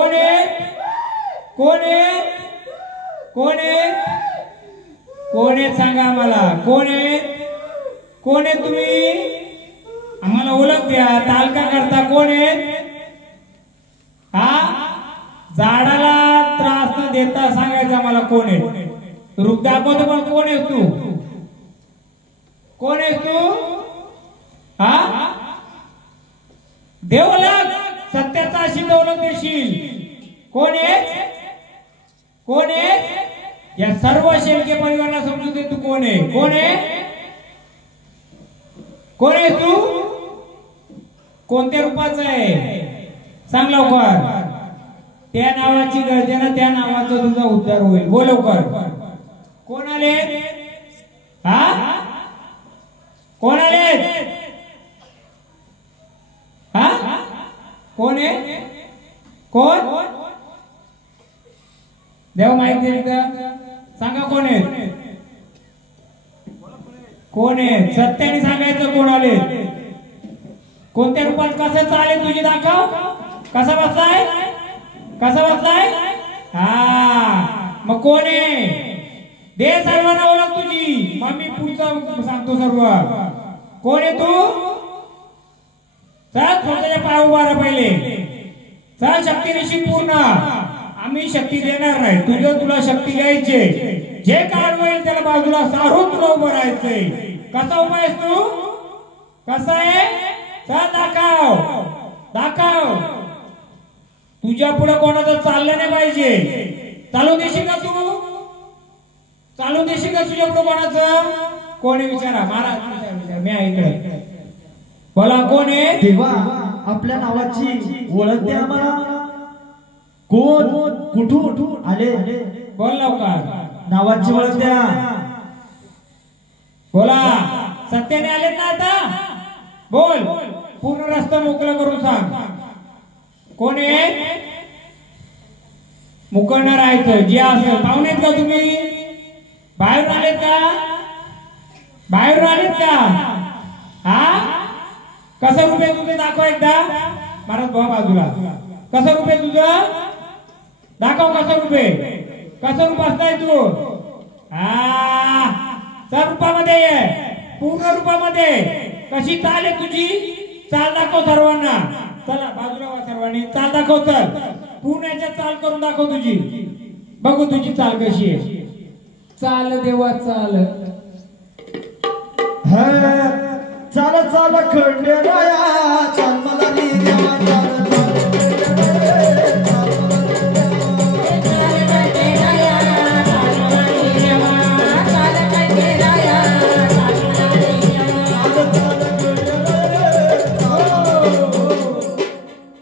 कोण आहे कोण आहे कोण आहे कोण आहे सांगा आम्हाला कोण आहे कोण आहे तुम्ही आम्हाला ओळख द्या ताल का करता कोण आहे हा झाडाला त्रास न देता सांगायचं आम्हाला कोण आहे रूप दाखवतो पण कोण आहेस तू कोण आहेस तू हा देवलाग सत्याचा अशी दौलत देशील कोण आहे कोण आहे या सर्व शेळके परिवाराला समजून दे तू कोण आहे कोण आहे कोण आहे तू कोणत्या रूपाचा आहे सांग लवकर त्या नावाची गर्जना त्या नावाचा तुझा उद्धार होईल बोल लवकर कोण आले हा कोण आले हा कोण आहे कोण देव माहिती आहे सांगा कोण आहे कोण आहे सत्याने सांगायचं कोण आले कोणत्या रूपात कसं चालेल तुझी दाखव कसा बसलाय कसा बसलाय हा मग कोण आहे दे सर्वांना ओळख तुझी मग मी पुढचा सांगतो सर्व कोण आहे तू चल स्वतःच्या पाय उभा राहा पहिले चल शक्तीनिशी पूर्ण आम्ही शक्ती देणार नाही तुझं तुला शक्ती द्यायची जे कारण होईल त्याला बाजूला सारून तुला उभं राहायचंय कसा उभा आहेस तू कसा आहे चल दाखव दाखव तुझ्या पुढे कोणाचं चाललं नाही पाहिजे चालू देशील का तू चालू देशील का तुझ्या पुढे कोणाचं कोण आहे विचारा महाराज मी ऐकलं बोला कोण आहे देवा आपल्या नावाची ओळख द्या आम्हाला कोण कुठून आले बोल लवकर नावाची ओळख द्या बोला सत्याने आले ना आता बोल पूर्ण रस्ता मोकळा करून सांग कोण आहे मुकळणार राहायचं जे असं पाहुणेत का तुम्ही बाहेर आलेत का बाहेर आलेत का हा कसं रूप आहे तुझं दाखव एकदा महाराज भाऊ बाजूला कसं रूप आहे तुझं दाखव कसं रूप आहे कसं रूप असताय तू हा सर्व रूपामध्ये आहे पूर्ण रूपामध्ये कशी चाल आहे तुझी चाल दाखव सर्वांना चला बाजूला वा सर्वांनी चाल दाखव चल पूर्ण याच्यात चाल करून दाखव तुझी बघू तुझी चाल कशी आहे चाल देवा चाल चाल चाल खंडेराया चाल मला देवा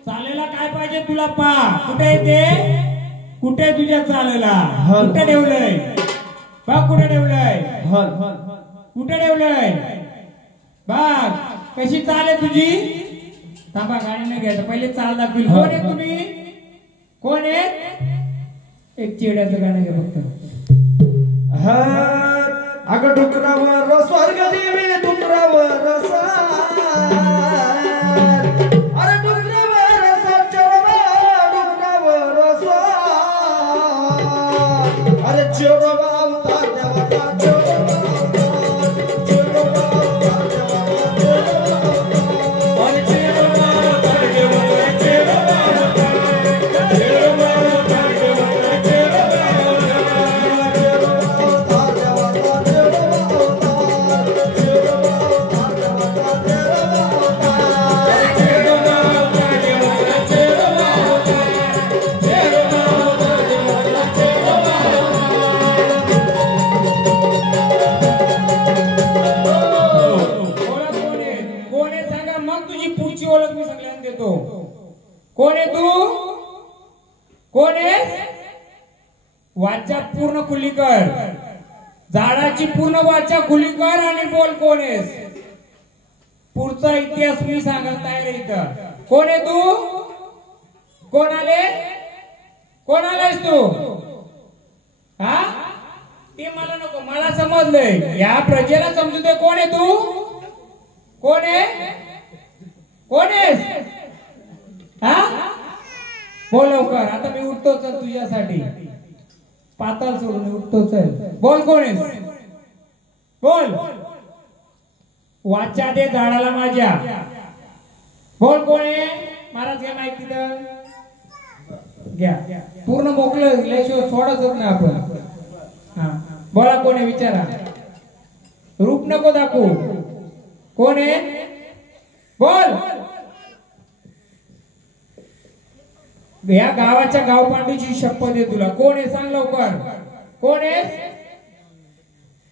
चालेला काय पाहिजे तुला पा कुठे येते कुठे तुझ्या चालेला कुठे ठेवलंय बघ कुठे ठेवलंय कुठे ठेवलंय बघ कशी चाल आहे तुझी थांबा गाडी नाही घ्यायचं पहिले चाल दाखवील कोण आहे तुम्ही कोण आहे एक चिड्याचं गाणं घ्या फक्त अगं डुकरावर स्वर्ग देवी डुकरावर अरे डुकरावर डुकरावर अरे चोरवा कोण आहे तू कोण आहे वाचा पूर्ण खुली कर झाडाची पूर्ण वाचा खुली कर आणि बोल कोण आहेस पुढचा इतिहास मी सांगत आहे इथं कोण आहे तू कोण आले कोण आलायस तू हा ते मला नको मला समजलंय या प्रजेला समजू दे कोण आहे तू कोण आहे कोण आहेस हा बोल लवकर. आता मी उठतो चल तुझ्यासाठी. पाताल सोडून उठतो चल. बोल कोण आहेस? बोल. वाचा दे झाडाला माझ्या. बोल कोण आहे? महाराज घ्या माहिती तर घ्या. पूर्ण मोकळं दिल्याशिवाय सोडतच नाही आपण. हा बोला कोण आहे विचारा. रूप नको दाखवू. कोण आहे? बोल. या गावाच्या गावपांडूची शपथ आहे तुला. कोण आहे सांग लवकर. कोण आहे?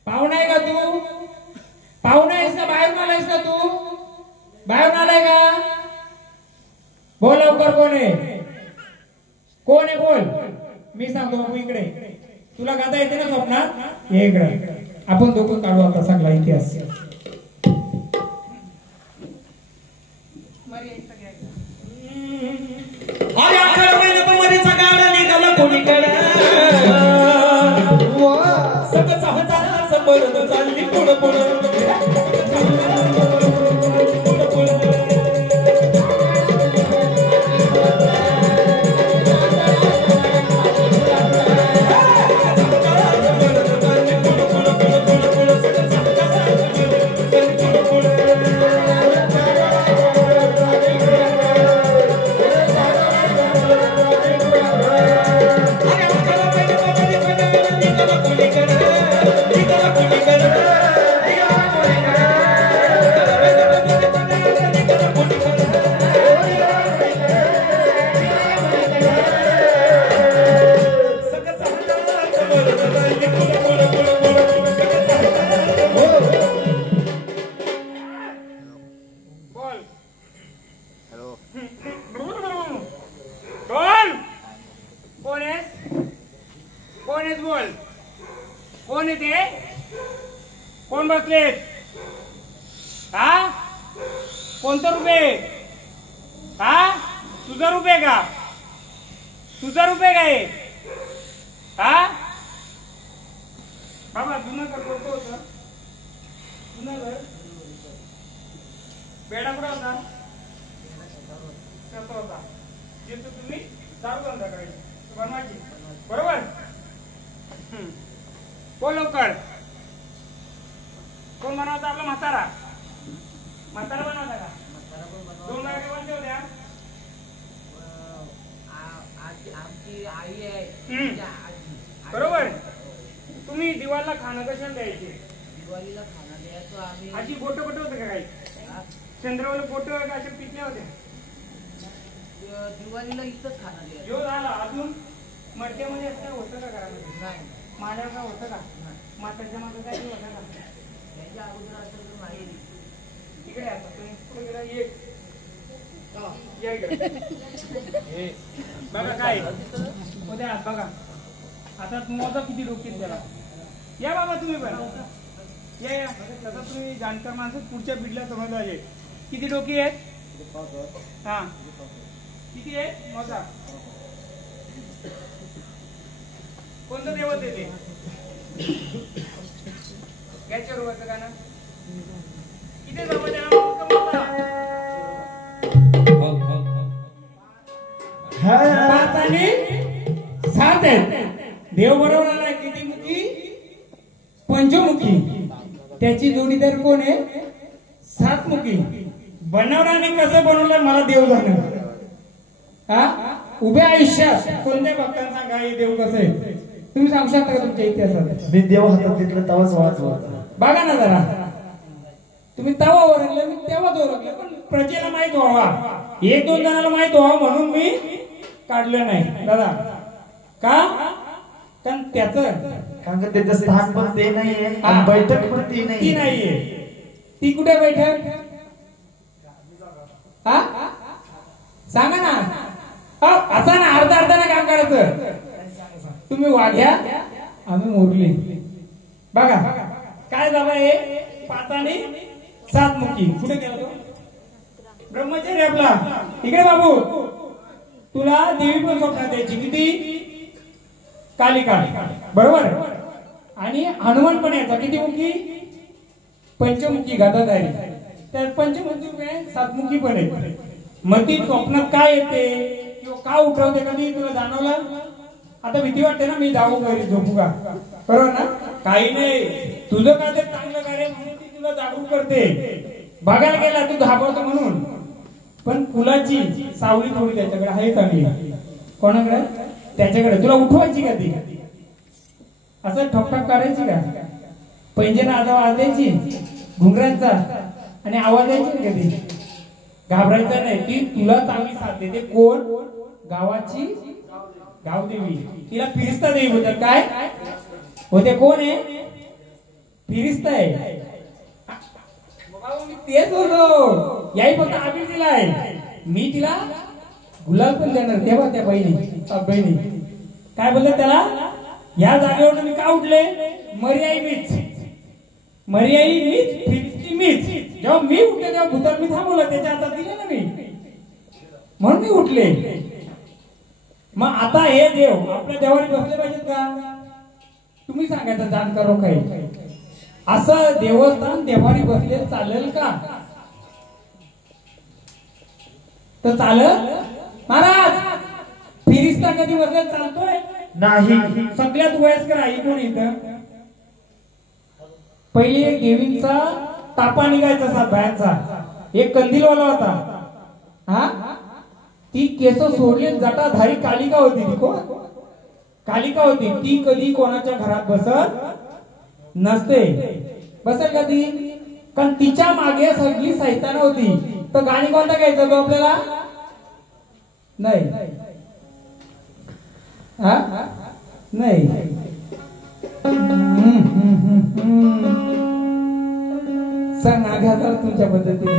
पाहुणा आहे का तू? पाहुणा आहेस का बाहेरून आलायस का तू? बाहेरून आलाय का? बोल लवकर कोण आहे? कोण आहे बोल. मी सांगतो बाबू इकडे. तुला गाता येते ना स्वप्नात? ये इकडे. आपण दोघं काढू आता सगळा इतिहास. अरे अकरा महिन्यात मरीचा गाडा निघाला कोणीकडे. सगळं सहजाच बरं चालली पुढं पुढं. बोल. कोण आहे ते? कोण बसलेत? हा कोणतं रूप आहे? हा तुझं रूप आहे का? तुझं रूप आहे काय? हा बाबा जुनं घर कोणतं होतं? जुनं घर बेडा कुठं होता? कसा होता? जिथं तुम्ही दारू धंदा करायची बनवायची बरोबर. बोल लवकर. कोण बनवता? आपला म्हातारा. म्हातारा बनवता का? 2 बायका कोणत्या होत्या? आमची आई आहे. बरोबर. तुम्ही दिवाळीला खाणं कशाला द्यायचे? दिवाळीला खाणं द्यायचो आम्ही. आजी बोट होतं का काही? चंद्रावरला बोट अशा पिकल्या होत्या. दिवाळीला इथंच खाणं द्यायचं. जो झाला अजून मडक्यामध्ये असं होतं का घरामध्ये? नाही. माझ्यावर काय होतं का? माताच्या मागं काय होतं का? त्याच्या अगोदर असं तर नाही. इकडे आता तुम्ही गेला एक या इकडे. बघा काय उद्या आत बघा. आता तुम्हाला किती डोके त्याला. या बाबा तुम्ही पण या या. तसं तुम्ही जाणकार माणसं पुढच्या पिढीला समजलं पाहिजे. किती डोकी आहेत? हा किती आहे? मोजा. कोणतं देवत आहे ते? याच्यावर होतं का ना? किती जमा त्याला पाच आणि 7 आहेत. देव बरोबर आलाय. किती मुखी? पंचमुखी. त्याची जोडीदार कोण आहे? 7 मुखी. बनवणाने कसं बनवलं मला देव जाणं. हा उभ्या आयुष्यात कोणत्या भक्तांना सांगा हे देव कसं आहे? तुम्ही सांगू शकता का तुमच्या इतिहासात? मी देव हातात घेतलं तवाच वाचवत. बघा ना जरा. तुम्ही तवा ओरखलं मी तेव्हाच ओरखलं. पण प्रजेला माहित व्हावा, 1-2 जणांना माहित व्हावं म्हणून मी काढलं नाही दादा. का? कारण त्याचं कारण का त्याचं स्थान पण ते नाहीये आणि बैठक पण ती ती नाहीये. ती कुठे बैठक? हा सांगा ना. असं ना अर्धा काम करायचं. तुम्ही वाघ्या आम्ही मोरली. बघा काय बाबा हे 5 आणि 7 मुखी. कुठे गेला तो? ब्रह्मचारी आपला. इकडे बाबू. तुला देवी पण स्वप्नात द्यायची. किती? कालिका बरोबर. आणि हनुमान पण यायचा. किती मुखी? पंचमुखी गदाधारी. त्या पंचमुखी 7 मुखी पण आहे. मग ती स्वप्नात काय येते? किंवा का उठवते कधी तुला जाणवलं? आता भीती वाटते ना मी जाऊ घरी झोपू का? बरोबर ना? काही नाही, तुझं काय ते चांगलं कार्य म्हणून ती तुला जागरूक करते. बघायला गेला तू घाबरतो म्हणून, पण फुलाची सावली थोडी त्याच्याकडे आहे चांगली. कोणाकडे? त्याच्याकडे. तुला उठवायची का ती? असं ठोकठाक करायची का? पैंजण आवाज द्यायची घुंगरांचा आणि आवाज द्यायची का ती? घाबरायचं नाही, ती तुला चांगली साथ देते. कोण? गावाची गावदेवी. तिला फिरिस्ता देवी बोलतात. काय होते? कोण आहे? फिरिस्ता आहे. मी तेच बोललो, याही फक्त आम्ही दिलाय. मी तिला गुलाल पण देणार. तेव्हा त्या बहिणी काय बोलतात त्याला? या जागेवर मी का उठले? मर्याई मीच, मर्याई मीच, फिरती मीच. जेव्हा मी उठले तेव्हा भूतान मी थांबवलं, त्याच्या हातात दिले ना मी, म्हणून मी उठले. मग आता हे देव आपल्या देवाने बसले पाहिजेत का? तुम्ही सांगायचं जाणकार काही असं देवस्थान देवारी बसले चालेल का? तर चालत महाराज फिरिस्ता कधी बसले चालतोय? नाही. सगळ्यात वयस्कर आई कोण इथं? पहिले देवींचा तापा निघायचा सात बायांचा. एक कंदीलवाला होता. हा, ती केस सोडली जटाधारी कालिका होती. ती कोण? कालिका होती. ती कधी कोणाच्या घरात बसत नसते. बसेल का ती? कारण तिच्या मागे सगळी सैतान होती. तर गाणी कोणता गायचा तो आपल्याला? नाही. हा नाही. सांगा घ्या तुमच्या पद्धतीने.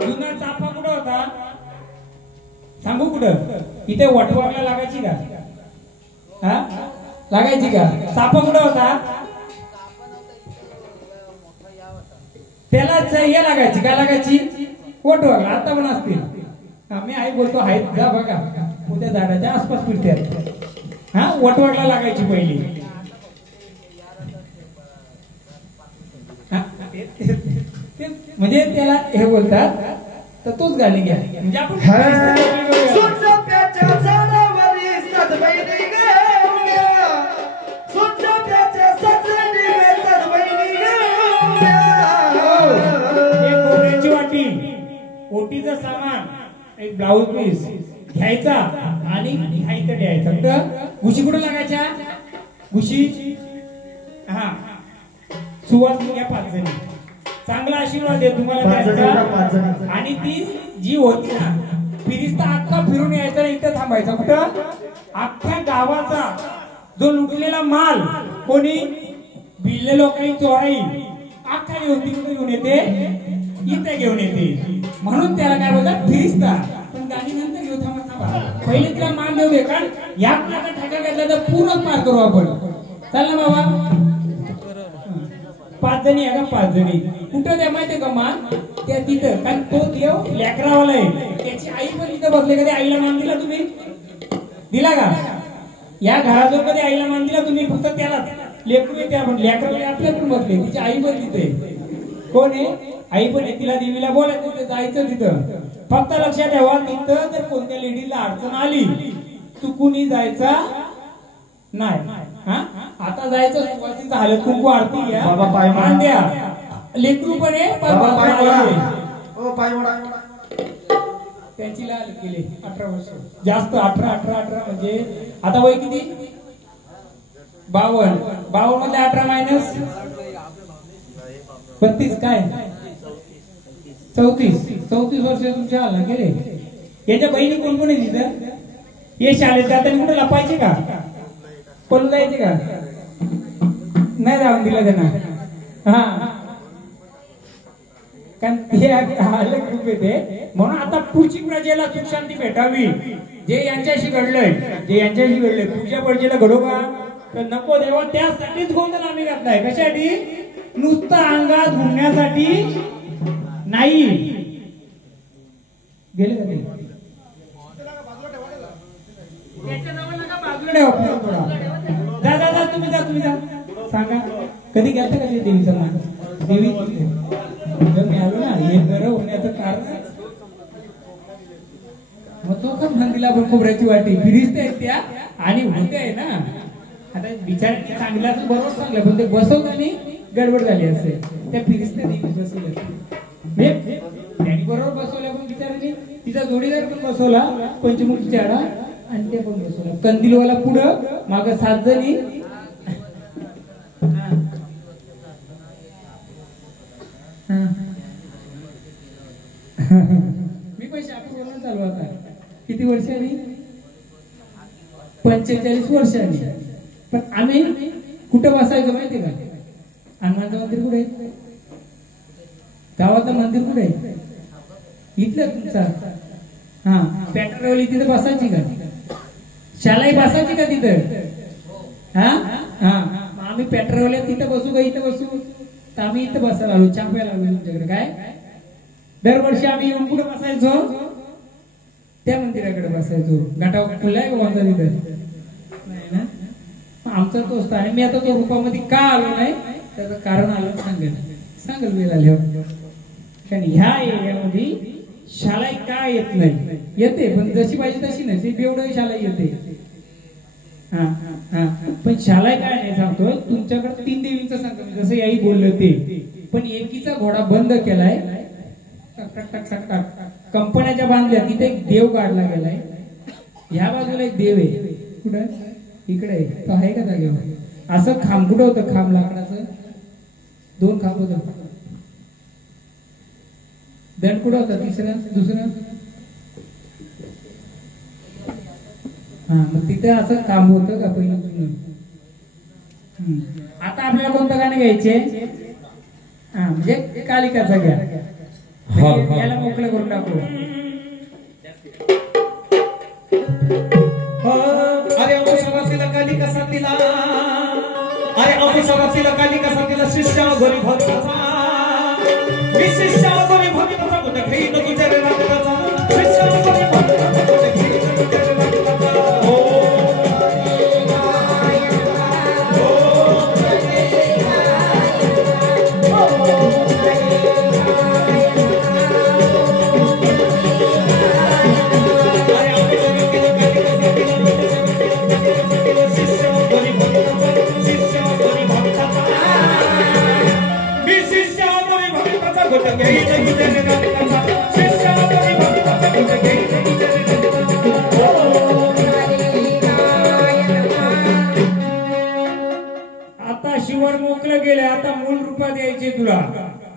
जुना चाफा कुठं होता सांगू? कुठं? इथे वटवागला लागायची का? हा, लागायची का? चाफा कुठं होता? त्याला हे लागायची. काय लागायची? वटवागला. आता पण असतील. मी आई बोलतो आहेत जा बघा, उद्या झाडाच्या आसपास फिरतात. हा, वटवागला लागायची पहिली. म्हणजे त्याला हे बोलतात. तर तोच गाणी घ्या. म्हणजे आपण वाटी, ओटीचं सामान, एक ब्लाऊज पीस घ्यायचा आणि घ्यायचं द्यायचं. गुशी कुठे लागायच्या? गुशी हा सुवास घ्या 5 जणी. चांगला आशीर्वाद आहे तुम्हाला द्यायचा. आणि ती जी होती ना फिरिस्ता अख्खा फिरून यायचा, इथं थांबायचा. कुठं? अख्ख्या गावाचा जो लुटलेला माल कोणी भिल्ले लोकांनी चोराई अख्खा होती कुठे घेऊन येते? इथे घेऊन येते. म्हणून त्याला काय बोलतात? फिरिस्ता. पण गाणी नंतर घेऊ. थांबा, पहिले तिला मान देऊ दे. कारण या ठाका घेतला तर पूर्ण पार करू आपण. चाल ना बाबा. 5 जणी आहे का? 5 जणी. कुठं द्या माहितीये का मान? त्या तिथं. कारण तो देव लेकरावाला आहे. त्याची आई पण तिथं बसले. कधी आईला मान दिला तुम्ही? दिला का? या घराजवळ कधी आईला मान दिला तुम्ही? फक्त त्याला लेकरू त्या लेकराला आपल्या पण बसले. तिची आई पण तिथे. कोण आहे? आई पण आहे. तिला देवीला बोलायचं जायचं तिथं. फक्त लक्षात ठेवा, तिथं जर कोणत्या लेडीला अडचण आली चुकूनही जायचा नाही. हा, आता जायचं सुवासीचं हळद कुंकू आरती घ्या, मान द्या. लेकरू पण आहे, त्यांची लाल गेले 18 वर्ष जास्त. 18 म्हणजे आता वय किती? 52. 52 मध्ये 18 मायनस 32 काय? 34 वर्ष तुमच्या आला गेले. याच्या बहिणी कोण कोण आहे तिथं? हे शाळेत जाताना कुठे लपायचे का? पळून जायचे का? नाही जाऊन दिलं त्यांना. हा, कारण ते अलग ग्रुप येते. म्हणून आता पुढची प्रजेला सुख शांती भेटावी. जे यांच्याशी घडलंय, पुढच्या प्रजेला घडो का? तर नको देवा. त्यासाठीच गोंधळ आम्ही घातलाय. कशासाठी? नुसतं अंगात घुमण्यासाठी नाही. गेले का ते? त्याच्याजवळ नका बाजूला ठेवा थोडा. जा जा जा तुम्ही जा सांगा कधी गेलता का ते देवीचं नाव देवी मी आलो ना हे बरं होण्याचं कारण मग तो का मंदिला पण खोबऱ्याची वाटी फिरिस्ते आहेत त्या आणि होते आहे ना. आता बिचाऱ्याने सांगितलं असं बरोबर सांगलं पण ते बसवताना गडबड झाली असेल त्या फिरिस्त्याने बसवलं त्यांनी बरोबर बसवल्या पण बिचाऱ्याने तिचा जोडीदार पण बसवला पंचमुखीच्या आडा आणि ते पण बसवला कंदिलवाला पुढं माग 7 जणी. मी पण शापूरवरून चालू आता किती वर्षांनी 45 वर्षांनी. पण आम्ही कुठं बसायचो माहिती का हनुमानचं मंदिर कुठे गावातलं मंदिर कुठे इथलं तुमचा हा पॅटरवली तिथे बसायची का शालाई बसायची का तिथं हा हा आम्ही पॅटरवल्या तिथं बसू का इथं बसू तर आम्ही इथं बसायला आलो चहा प्यायला आलो तुमच्याकडे काय दरवर्षी आम्ही येऊन कुठे बसायचो त्या मंदिराकडे बसायचो. गाठावर खुलाय का कोणता तिथं नाही ना आमचा तोच आणि मी आता तो रूपामध्ये का आलो नाही त्याचं कारण आलं सांगेल वेळ आल्यावर. कारण ह्या एरियामध्ये शालाई का येत नाही येते पण जशी पाहिजे तशी नाही ते एवढं शालाई येते. हा हा पण शालाई काय नाही सांगतोय तुमच्याकडे 3 देवींचं सांगतो जसं याही बोललं ते पण एकीचा घोडा बंद केलाय कंपन्याच्या बांधल्या तिथे एक देव काढला गेलाय. ह्या बाजूला एक देव आहे कुठं इकडे तो आहे का जागेवर असं खांब कुठं होतं खांब लाकडाचं 2 खांब होतं दंड कुठं होता दुसरं हा मग तिथे असं खांब होतं का पहिलं. आता आपल्याला कोणतं गाणं घ्यायचे हा म्हणजे कालिकाचा घ्या याला मोकळं करून टाकू. अरे अमुषावासीला कालिका साथीला अरे अमुषावासीला कालिका साथीला शिष्या गोरी भक्ताचा मी शिष्या गोरी भक्ताचा कुठे घेईन तुझ्या रे रक्ताचा शिष्या गोरी भक्ताचा कुठे घेईन तुझ्या रे रक्ताचा. आता शिवण मोकळं गेले आता मूळ रूपात यायचे तुला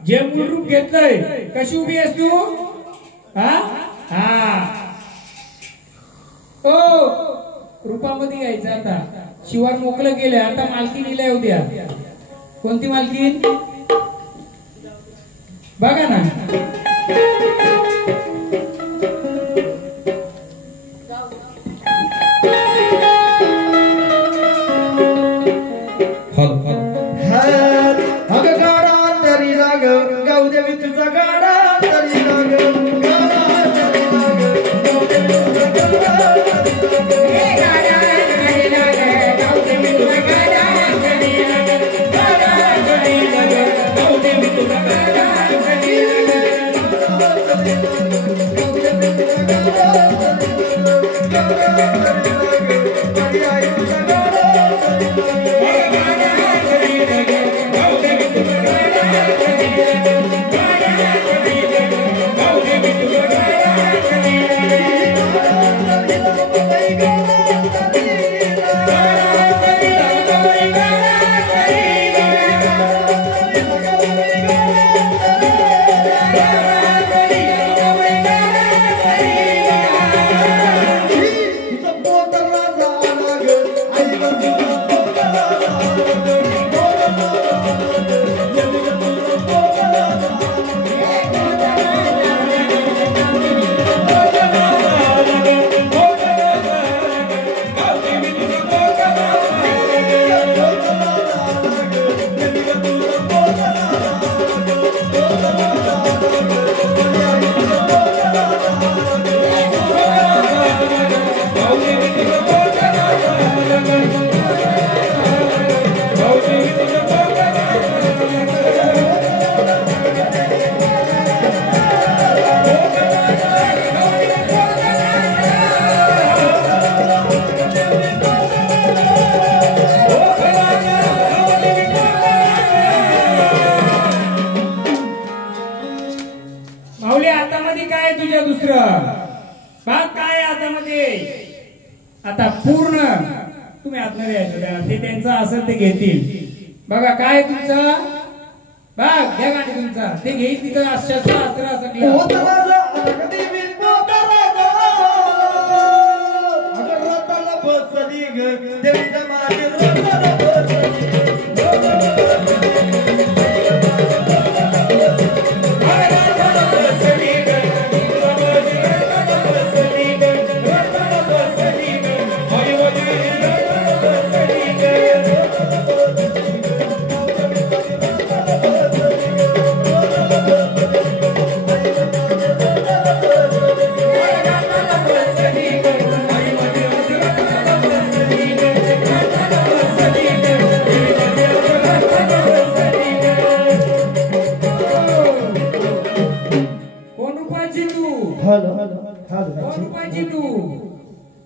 जे मूळ रूप घेतलंय कशी उभी आहेस तू हा हा ओ रूपामध्ये यायचं आता शिवण मोकळं गेले आता मालकीनीला उद्या कोणती मालकीन बघा ना Oh, पूर्ण तुम्ही आतमध्ये यायचं त्याला, ते त्यांचं असेल ते घेतील. बघा काय तुमचं, बघ घ्या गाडी तुमचा, ते घेईल तिथं शस्त्र अस्त्रासाठी.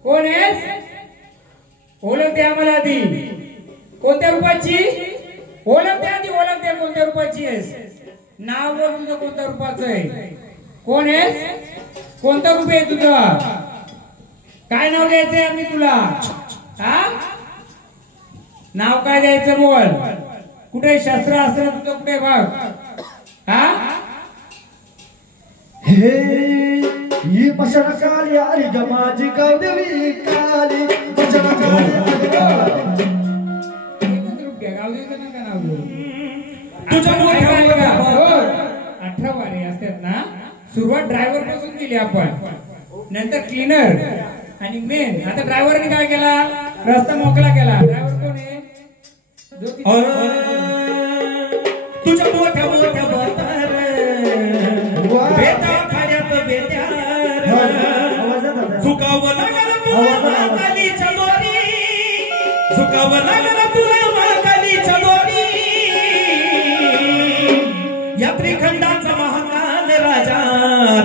कोण आहेस? ओळख द्या मला आधी. कोणत्या रूपाची? ओळख द्या आधी, ओळख द्या कोणत्या रूपाची आहेस. नाव बोल तुझं कोणत्या रूपाचं आहे. कोण आहेस? कोणतं रूप आहे तुझं? काय नाव द्यायचंय आम्ही तुला? हा नाव काय द्यायचं बोल. कुठे शस्त्र अस्त्र तुझं कुठे बघ. हा ही मशाला काली आली जमाजी गावदेवी काली मशाला काली तुझ्या मोठ्या 18 वारे असतात ना. सुरुवात ड्रायव्हर पासून केली आपण, नंतर क्लीनर आणि मेन. आता ड्रायव्हरने काय केला? रस्ता मोकळा केला. ड्रायव्हर कोण आहे? तुझ्या मोठ्या मोठ्या बोलतार बेटा खाण्यात बेट्यार झुकावं लागलं तुला महाकालीच्या दोरी. झुकावं लागलं तुला महाकालीच्या दोरी. या त्रिखंडाचा महाकाल राजा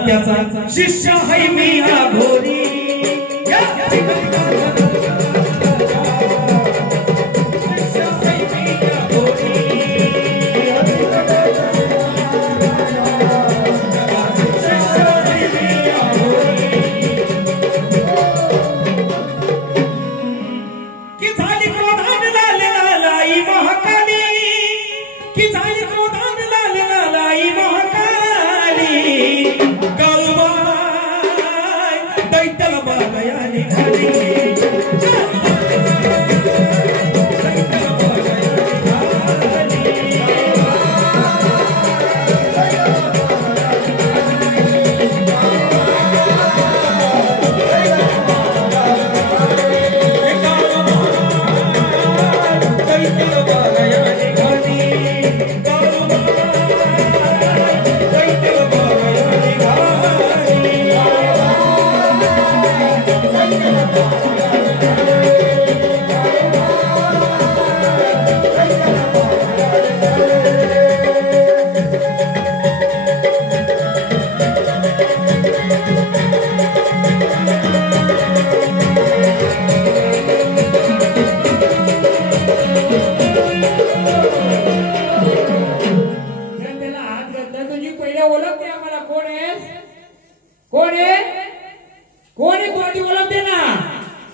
त्याचा शिष्य है मी अघोरी. या त्रिखंडाचा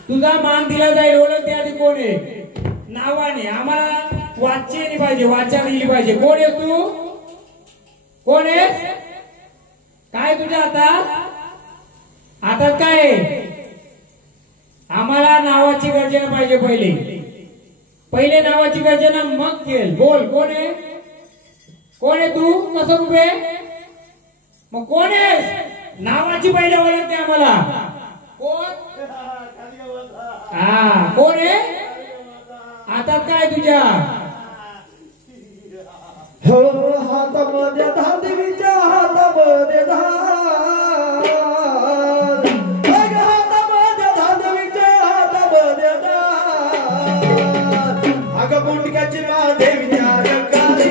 तुझा मान दिला जाईल. ओळख द्या आधी कोण आहे नावाने. आम्हाला वाच्य नाही पाहिजे, वाचा लिहिली पाहिजे. कोण आहेस तू? कोण आहेस? काय तुझ्या हातात काय आहे? आम्हाला नावाची गर्जना पाहिजे. पहिले नावाची गर्जना मग केल. बोल कोण आहे? कोण आहे तू? कसं रूप आहे? मग कोण आहेस? नावाची पहिले ओळख द्या आम्हाला. कोण? हा कोण आहे? आता काय तुझ्या? हो हातामध्ये धार देवीच्या हातामध्ये धार. हातामध्ये धार देवीच्या हातामध्ये धार. अगं मुंडक्याची महादेवीच्या काली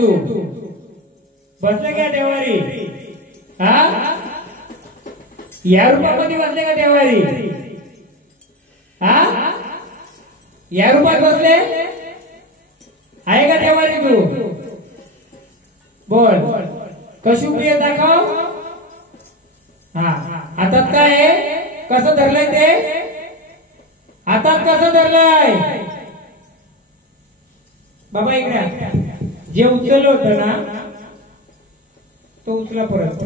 तू बसले का देवारी? हा या रूपामध्ये बसले का देवारी? हा या रूपात बसले आहे का देवारी तू? बोल कशी उभी आहे दाखव. हा हातात काय आहे? कसं धरलंय ते? हातात कसं धरलंय? बाबा इकडे जे उचललं होतं ना तो उचला परत.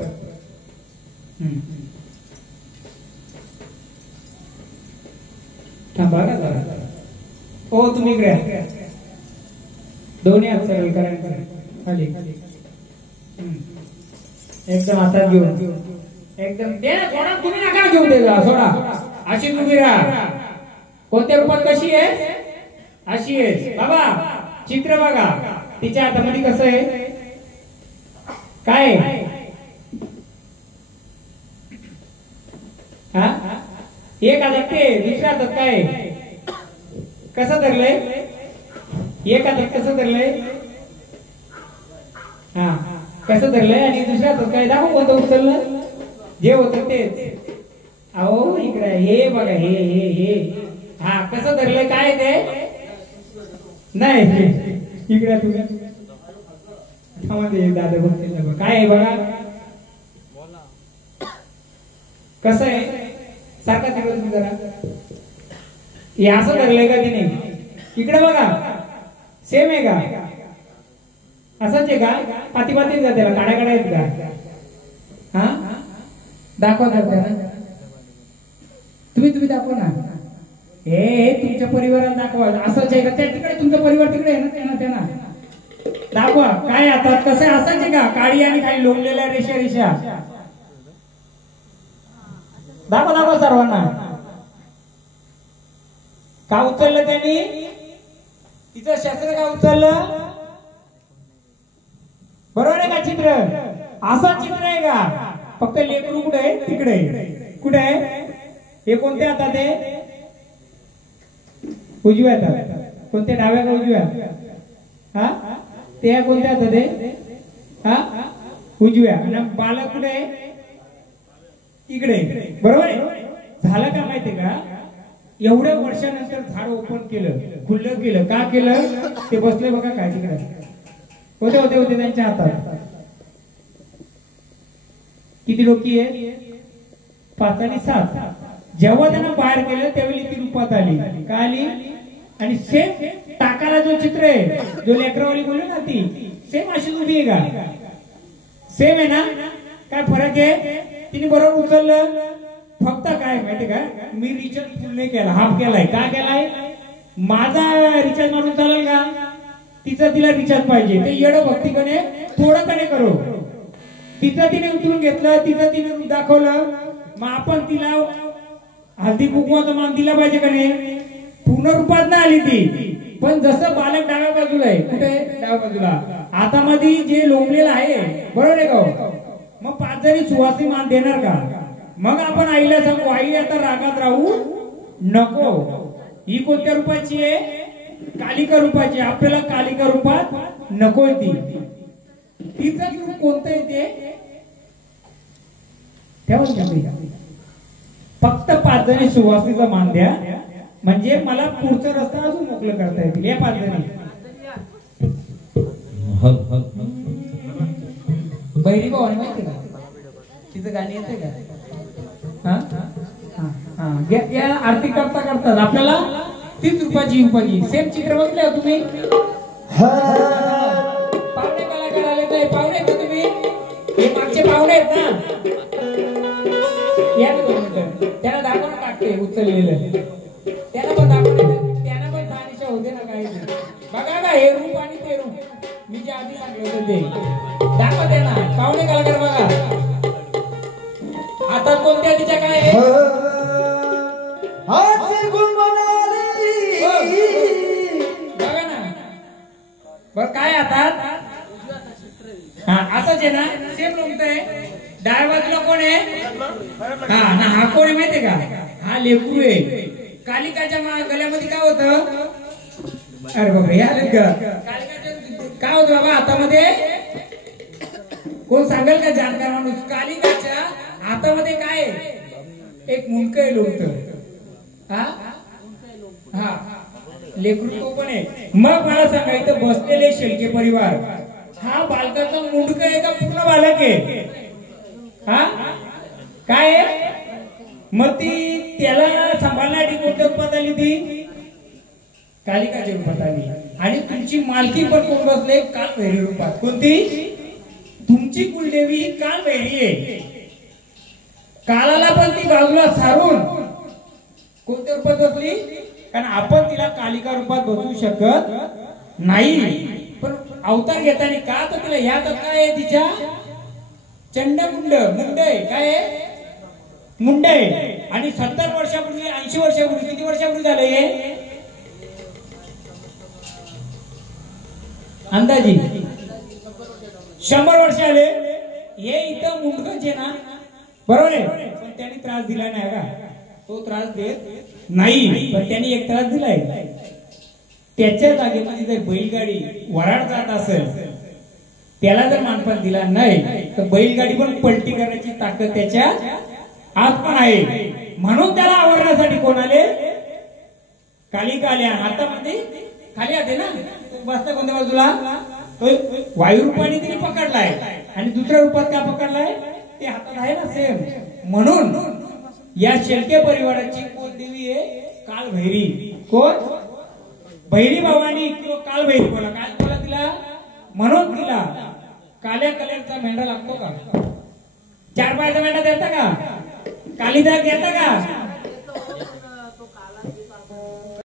थांबा का जरा. हो तुम्ही इकडे दोन्ही हात सरळ करा खाली. एकदम हातात घेऊन एकदम दे ना सोडा. तुम्ही नका घेऊ दे सोडा. अशी उभी राहा. कोणत्या रूपात कशी आहे? अशी आहे. बाबा चित्र बघा. तिच्या हातामध्ये कसं आहे? काय हा एक हातात ते दुसऱ्या हातात काय? कसं धरलंय? एक हातात कसं धरलंय? हा कसं धरलंय आणि दुसऱ्या हातात काय? दाखव कोणतं उचललं जे होतं तेच. अहो इकडे हे बघा हे हा कसं धरलंय? काय ते नाही इकडे तुम्ही दादा बघते काय आहे बघा. कसं आहे? सारखा तिकडे तुम्ही जरा हे असं धरलंय का तिने? इकडे बघा सेम आहे का? असंच आहे का? पाती पाती का त्याला काड्या काड्या आहेत का? हा दाखवा दाखवा तुम्ही दाखवा ना. हे तुमच्या परिवाराला दाखवा. असंच आहे का? त्या तिकडे तुमचा परिवार तिकडे आहे ना त्यांना दाखवा. काय आता कसं असंच आहे का? काळी आणि खाली लोंबलेल्या रेषा दाखवा सर्वांना. का उचललं त्यांनी? तिचं शस्त्र का उचललं? बरोबर आहे का चित्र? असं चित्र आहे का? फक्त लेकरू कुठे आहे? तिकडे कुठे आहे? हे कोणत्या हातात आहे? उजव्या हातात. कोणत्या? डाव्या का उजव्या? हा ते कोणत्या हातात आहे? हा उजव्या. आणि बालक कुठे आहे? इकडे. बरोबर आहे. झालं का माहितीये का? एवढ्या वर्षानंतर झाड ओपन केलं, खुल्लं केलं. का केलं? ते बसले बघा काय तिकडे होते त्यांच्या हातात. किती लोकी आहे? 5 आणि 7. जेव्हा त्यांना बाहेर केलं त्यावेळी ती रूपात आली. का आली? आणि सेम टाकाला जो चित्र आहे जो लेकरावाली बोलली ना ती सेम अशी उभी आहे का? सेम आहे ना? काय फरक आहे? तिने बरोबर उचललं. फक्त काय माहितीये का? मी रिचार्ज फुल नाही केला, हाफ केलाय. का केलाय? माझा रिचार्ज मारून चालेल का? तिला रिचार्ज पाहिजे. ते येडं भक्तीकडे थोडं कणे करू. तिचं तिने उचलून घेतलं, तिचं तिने दाखवलं. मग आपण तिला हळदी कुंकवाचा मान दिला पाहिजे का नाही? पूर्ण रूपात नाही आली ती. पण जसं बालक डाव्या बाजूला आहे. कुठे? डाव्या बाजूला. हातामध्ये जे लोंबलेलं आहे. बरोबर आहे का? मग 5 जणी सुवासी मान देणार का? मग आपण आईला सांगू आई आता रागात राहू नको. ही कोणत्या रूपाची आहे? कालिका रूपाची. आपल्याला कालिका रूपात नकोय ती. तिचं रूप कोणतं येते? फक्त 5 जणी सुवासीचा मान द्या म्हणजे मला पुढचा रस्ता अजून मोकळं करता येतील. या 5 जणी बैरी भावानी माहिती का? तिचं गाणी येते का? आरती करता करतात आपल्याला 30 रुपयाची सेम चित्र बघले तुम्ही? पाहुणे कलाकार आले तर पाहुणे आहेत तुम्ही? हे मागचे पाहुणे आहेत ना? या त्याला दाखवून टाकते उचललेलं. त्यांना पण दाखवून त्यांना पण सानिशा होते ना काही. बघा का हे रूप आणि ते रूप मी जे आधी सांगितलं होतं ते दाखवा त्यांना. पाहुणे कलाकार बघा आता कोणत्या तिच्या काय आहे? बघा ना बर काय आता? हा असंच आहे ना? सेम लोकतंय. डाव्या बाजूला कोण आहे? हा कोण आहे माहितीये का? हा लेकरू आहे. कालिकाच्या गल्यामध्ये काय होतं? अरे बाबा हे आले का? कालिकाच्या का काय होतं बाबा हातामध्ये? कोण सांगेल का जाणकार माणूस? कालिकाच्या हातामध्ये काय आहे? एक मुंडक आहे लोणचं. हा लेकरू तो पण आहे. मग मला सांगा इथं बसलेले शेळके परिवार हा बालकाचा मुंडक आहे का पूर्ण बालक आहे? हा काय आहे? मग ती त्याला सांभाळण्यासाठी कोणत्या रूपात आली? ती कालिकाच्या रूपात आली. आणि तुमची मालकी पण कोण बसले? कालभैरी रूपात. कोणती? तुमची कुलदेवी ही कालभैरी आहे. कालाला पण ती बाजूला सारून कोणत्या रूपात बसली? कारण आपण तिला कालिका रूपात बसू शकत नाही. पण अवतार घेताना का तर तिला ह्या काय आहे? तिच्या चंडमुंड मुंड आहे. काय आहे? मुंड आहे. आणि 70 वर्षापूर्वी 80 वर्षापूर्वी किती वर्षापूर्वी झालं हे? अंदाजी 100 वर्ष आले. हे इथं मुंडकच आहे ना, बरोबर आहे. पण त्यांनी त्रास दिला नाही का? तो त्रास देत नाही. पण त्यांनी एक त्रास दिलाय. त्याच्या जागेमध्ये जर बैलगाडी वराड जात असेल त्याला जर मानपान दिला नाही तर बैलगाडी पण पलटी करण्याची ताकद त्याच्या आज पण आहे. म्हणून त्याला आवडण्यासाठी कोण आले? कालिका आल्या. हातामध्ये खाली हाते ना, बसता कोणत्या बाजूला? वायू रूपाने तिने पकडलाय. आणि दुसऱ्या रूपात काय पकडलाय? ते हातात आहे ना सेम. म्हणून या शेळके परिवाराची कुलदेवी आहे कालभैरी. कोण? भैरी भवानी किंवा कालभैरी. बोला काय बोला तिला? म्हणून तिला काल्या कलरचा मेंढा लागतो का? 4 पायाचा मेंढा देता का? कालिदास देता का?